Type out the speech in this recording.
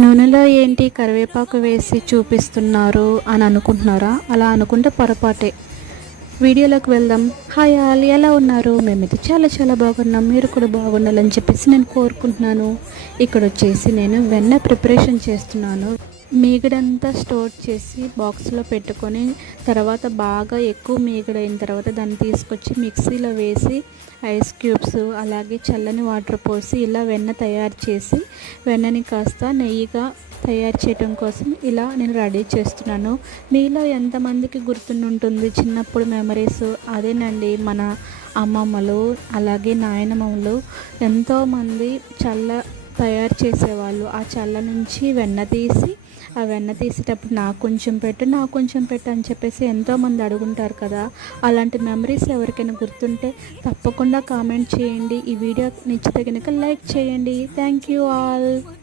నూనెలో ఏంటి కరివేపాకు వేసి చూపిస్తున్నారు అని అనుకుంటున్నారా? అలా అనుకుంటే పొరపాటే. వీడియోలోకి వెళ్దాం. హాయ్ ఆల్, ఎలా ఉన్నారు? మేమైతే చాలా చాలా బాగున్నాం. మీరు కూడా బాగుండాలని చెప్పేసి నేను కోరుకుంటున్నాను. ఇక్కడ వచ్చేసి నేను వెన్న ప్రిపరేషన్ చేస్తున్నాను. మీగడంతా స్టోర్ చేసి బాక్స్లో పెట్టుకొని తర్వాత బాగా ఎక్కువ మీగడైన తర్వాత దాన్ని తీసుకొచ్చి మిక్సీలో వేసి ఐస్ క్యూబ్స్ అలాగే చల్లని వాటర్ పోసి ఇలా వెన్న తయారు చేసి వెన్నని కాస్త నెయ్యిగా తయారు చేయడం కోసం ఇలా నేను రెడీ చేస్తున్నాను. మీలో ఎంతమందికి గుర్తుంటుంది చిన్నప్పుడు మెమరీస్? అదేనండి, మన అమ్మమ్మలు అలాగే నాయనమ్మలు ఎంతోమంది చల్ల తయారు చేసేవాళ్ళు. ఆ చల్ల నుంచి వెన్న తీసి ఆ వెన్న తీసేటప్పుడు నాకు కొంచెం పెట్టు అని చెప్పేసి ఎంతోమంది అడుగుంటారు కదా. అలాంటి మెమరీస్ ఎవరికైనా గుర్తుంటే తప్పకుండా కామెంట్ చేయండి. ఈ వీడియో నచ్చితే కనుక లైక్ చేయండి. Thank you all.